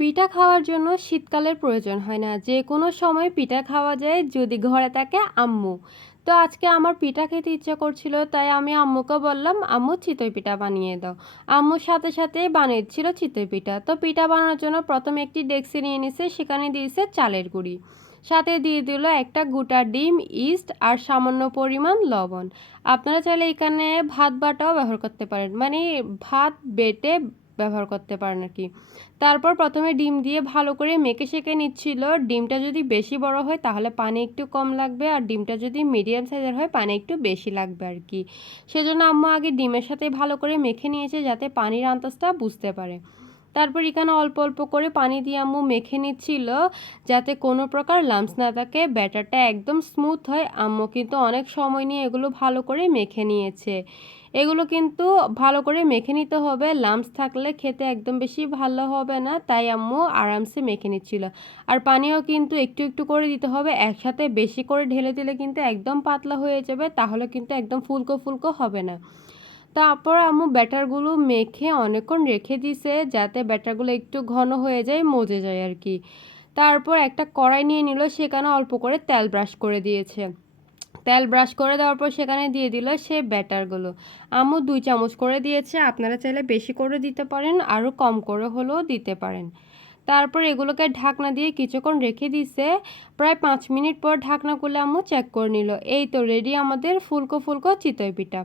পিঠা খাওয়ার জন্য শীতকালের প্রয়োজন হয় না, যে কোনো সময় পিঠা খাওয়া যায় যদি ঘরে থাকে আম্মু। তো আজকে আমার পিঠা খেতে ইচ্ছা করছিল, তাই আমি আম্মুকে বললাম আম্মু চিতই পিঠা বানিয়ে দাও। আম্মুর সাথে সাথে বানিয়েছিল চিতই পিঠা। তো পিঠা বানানোর জন্য প্রথমে একটি ডেক্সি নিয়ে নিছে, সেখানে দিয়েছে চালের গুঁড়ি, সাথে দিয়ে দিল একটা গোটা ডিম, ইস্ট আর সামান্য পরিমাণ লবণ। আপনারা চাইলে এখানে ভাত বাটাও ব্যবহার করতে পারেন, মানে ভাত বেটে ব্যবহার করতে পারেন আর কি। তারপর প্রথমে ডিম দিয়ে ভালো করে মেখে সেঁকে নিচ্ছিল। ডিমটা যদি বেশি বড় হয় তাহলে পানি একটু কম লাগবে, আর ডিমটা যদি মিডিয়াম সাইজের হয় পানি একটু বেশি লাগবে আর কি। সেজন্য আম্মু আগে ডিমের সাথে ভালো করে মেখে নিয়েছে যাতে পানির আন্দাজটা বুঝতে পারে। তারপর এখানে অল্প অল্প করে পানি দিয়ে আম্মু মেখে নিচ্ছিল যাতে কোনো প্রকার লাম্পস না থাকে, ব্যাটারটা একদম স্মুথ হয়। আম্মু কিন্তু অনেক সময় নিয়ে এগুলো ভালো করে মেখে নিয়েছে। এগুলো কিন্তু ভালো করে মেখে নিতে হবে, লাম্পস থাকলে খেতে একদম বেশি ভালো হবে না, তাই আম্মু আরামসে মেখে নিচ্ছিল। আর পানিও কিন্তু একটু একটু করে দিতে হবে, একসাথে বেশি করে ঢেলে দিলে কিন্তু একদম পাতলা হয়ে যাবে, তাহলে কিন্তু একদম ফুলকো ফুলকো হবে না। তারপর আম্মু ব্যাটারগুলো মেখে অনেকক্ষণ রেখে দিছে যাতে ব্যাটারগুলো একটু ঘন হয়ে যায়, মজে যায় আর কি। তারপর একটা কড়াই নিয়ে নিল, সেখানে অল্প করে তেল ব্রাশ করে দিয়েছে। তেল ব্রাশ করে দেওয়ার পর সেখানে দিয়ে দিল সে ব্যাটারগুলো। আম্মু 2 চামচ করে দিয়েছে, আপনারা চাইলে বেশি করে দিতে পারেন, আরও কম করে হলেও দিতে পারেন। তারপর এগুলোকে ঢাকনা দিয়ে কিছুক্ষণ রেখে দিছে। প্রায় 5 মিনিট পর ঢাকনা খুলে আম্মু চেক করে নিল। এই তো রেডি আমাদের ফুলকো ফুলকো চিতই পিঠা।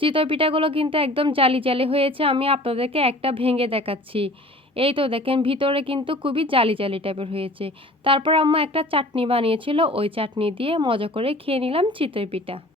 চিতই পিঠাগুলো কিন্তু একদম জালি জালি হয়েছে, আমি আপনাদেরকে একটা ভেঙে দেখাচ্ছি। এই তো দেখেন ভিতরে কিন্তু খুবই জালি জালি টাইপের হয়েছে। তারপর আম্মু একটা চাটনি বানিয়েছিল, ওই চাটনি দিয়ে মজা করে খেয়ে নিলাম চিতই পিঠা।